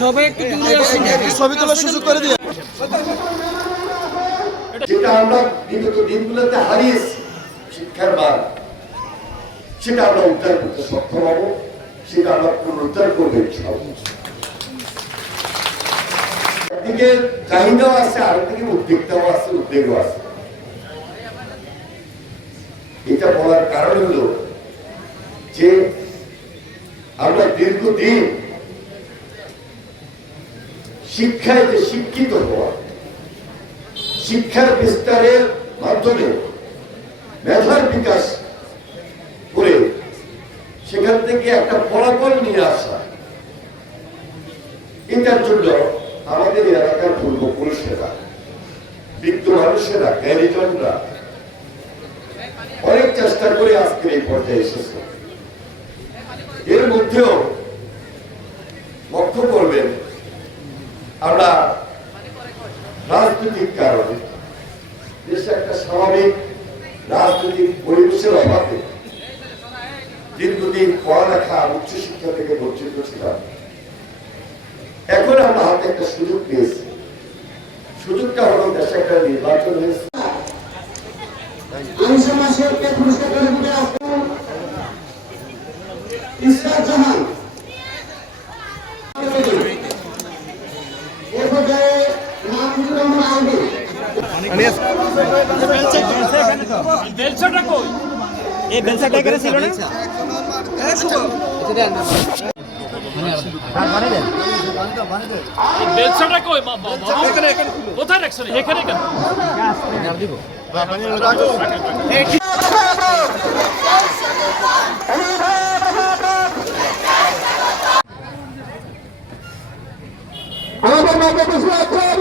সবাই একটু ছবি তোলার সুযোগ করে দিয়ে যেটা আমরা বিগত দিনগুলোতে হারিয়েছি শিক্ষার মান, সেটা আমরা উদ্ধার করতে সক্ষম হব, সেটা আমরা পুনরুদ্ধার করবো ইনশাআল্লাহ। একদিকে চাহিদাও আছে, আরেকদিকে উদ্যোগটাও আছে, উদ্বেগও আছে। এটা বলার কারণ হলো যে আমরা দীর্ঘদিন শিক্ষায় যে শিক্ষিত হওয়া, শিক্ষার বিস্তারের মাধ্যমে মেধার বিকাশ করে সেখান থেকে একটা ফলাফল নিয়ে আসা, এটার জন্য আমাদের এলাকার পূর্বপুরুষেরা, বৃদ্ধ মানুষেরা, জ্ঞানীজনরা অনেক চেষ্টা করে আজকের এই পর্যায়ে এসেছে। এর মধ্যেও লক্ষ্য করবেন আমরা রাজনৈতিক কারণে দেশে একটা স্বাভাবিক রাজনৈতিক পরিবেশের অভাবে দীর্ঘদিন পড়ালেখা উচ্চশিক্ষা থেকে বঞ্চিত ছিলাম। এখন আমরা হাতে একটা সুযোগ পেয়েছি। সুযোগটা হলো দেশে একটা নির্বাচন হয়েছে। কোথায় রাখছেন? এখানে কেন? আমাদের